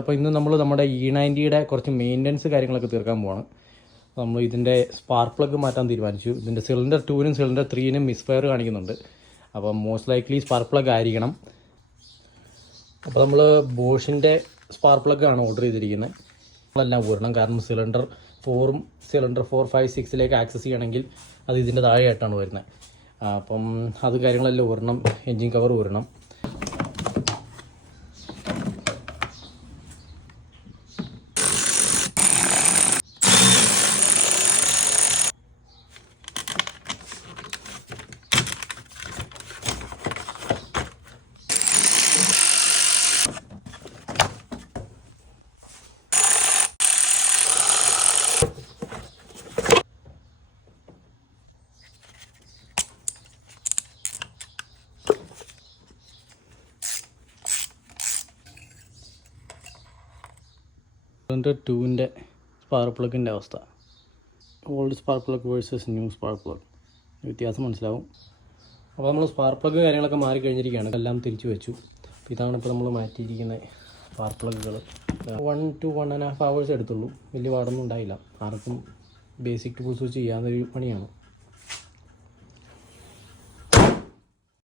അപ്പോൾ ഇന്ന് നമ്മൾ നമ്മുടെ E90യുടെ കുറച്ച് മെയിൻ്റനൻസ് കാര്യങ്ങളൊക്കെ തീർക്കാൻ പോവാണ്. നമ്മൾ ഇതിൻ്റെ സ്പാർക്ക് പ്ലഗ് മാറ്റാൻ തീരുമാനിച്ചു. ഇതിൻ്റെ സിലിണ്ടർ 2നും സിലിണ്ടർ 3നും മിസ്ഫയർ കാണിക്കുന്നുണ്ട്. അപ്പം മോസ്റ്റ് ലൈക്ലി സ്പാർക്ക് പ്ലഗ് ആയിരിക്കണം. അപ്പോൾ നമ്മൾ ബോഷിൻ്റെ സ്പാർക്ക് പ്ലഗ് ആണ് ഓർഡർ ചെയ്തിരിക്കുന്നത്. നമ്മളെല്ലാം ഊരണം, കാരണം സിലിണ്ടർ 4ഉം സിലിണ്ടർ 4, 5, 6ലേക്ക് ആക്സസ് ചെയ്യണമെങ്കിൽ അത് ഇതിൻ്റെ താഴെയായിട്ടാണ് വരുന്നത്. അപ്പം അത് കാര്യങ്ങളെല്ലാം ഊരണം. എൻജിൻ കവർ ഊരണം. സിലിണ്ടർ 2ൻ്റെ സ്പാർക്ക് പ്ലഗിൻ്റെ അവസ്ഥ, old spark plug versus new spark plug, വ്യത്യാസം മനസ്സിലാവും. അപ്പോൾ നമ്മൾ സ്പാർക്ക് പ്ലഗ് കാര്യങ്ങളൊക്കെ മാറിക്കഴിഞ്ഞിരിക്കുകയാണ്, എല്ലാം തിരിച്ചു വെച്ചു. അപ്പോൾ ഇതാണ് ഇപ്പോൾ നമ്മൾ മാറ്റിയിരിക്കുന്ന സ്പാർക്ക് പ്ലഗുകൾ. 1 to 1.5 hours എടുത്തുള്ളൂ, വലിയ പാടൊന്നും ഉണ്ടായില്ല. ആർക്കും ബേസിക് ടൂൾസ് വെച്ച് ചെയ്യാവുന്നൊരു പണിയാണ്.